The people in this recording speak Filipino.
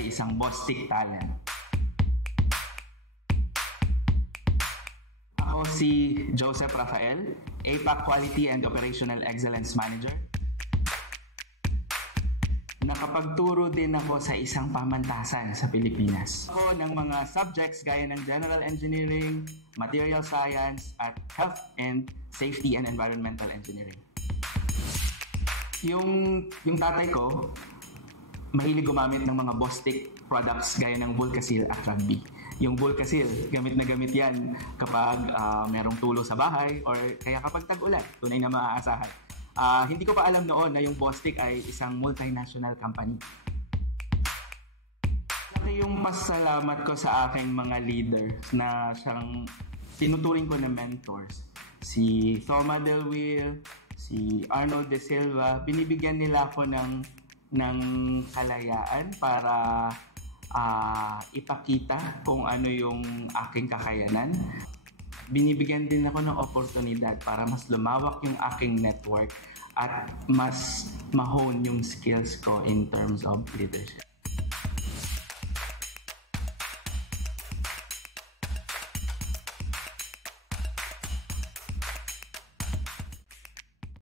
ay isang Bostik talent. Ako si Joseph Rafael, APAC Quality and Operational Excellence Manager. Nakapagturo din ako sa isang pamantasan sa Pilipinas. Ako ng mga subjects gaya ng General Engineering, Material Science, at Health and Safety and Environmental Engineering. Yung tatay ko, mahilig gumamit ng mga Bostik products gaya ng Vulcasil at Rugby. Yung Vulcasil, gamit na gamit yan kapag merong tulo sa bahay or kaya kapag tag-ulan, tunay na maaasahan. Hindi ko pa alam noon na yung Bostik ay isang multinational company. Laki yung pasalamat ko sa aking mga leaders na siyang tinuturing ko na mentors. Si Thoma Del Will, si Arnold De Silva, binibigyan nila ako ng kalayaan para ipakita kung ano yung aking kakayanan. Binibigyan din ako ng oportunidad para mas lumawak yung aking network at mas ma-hone yung skills ko in terms of leadership.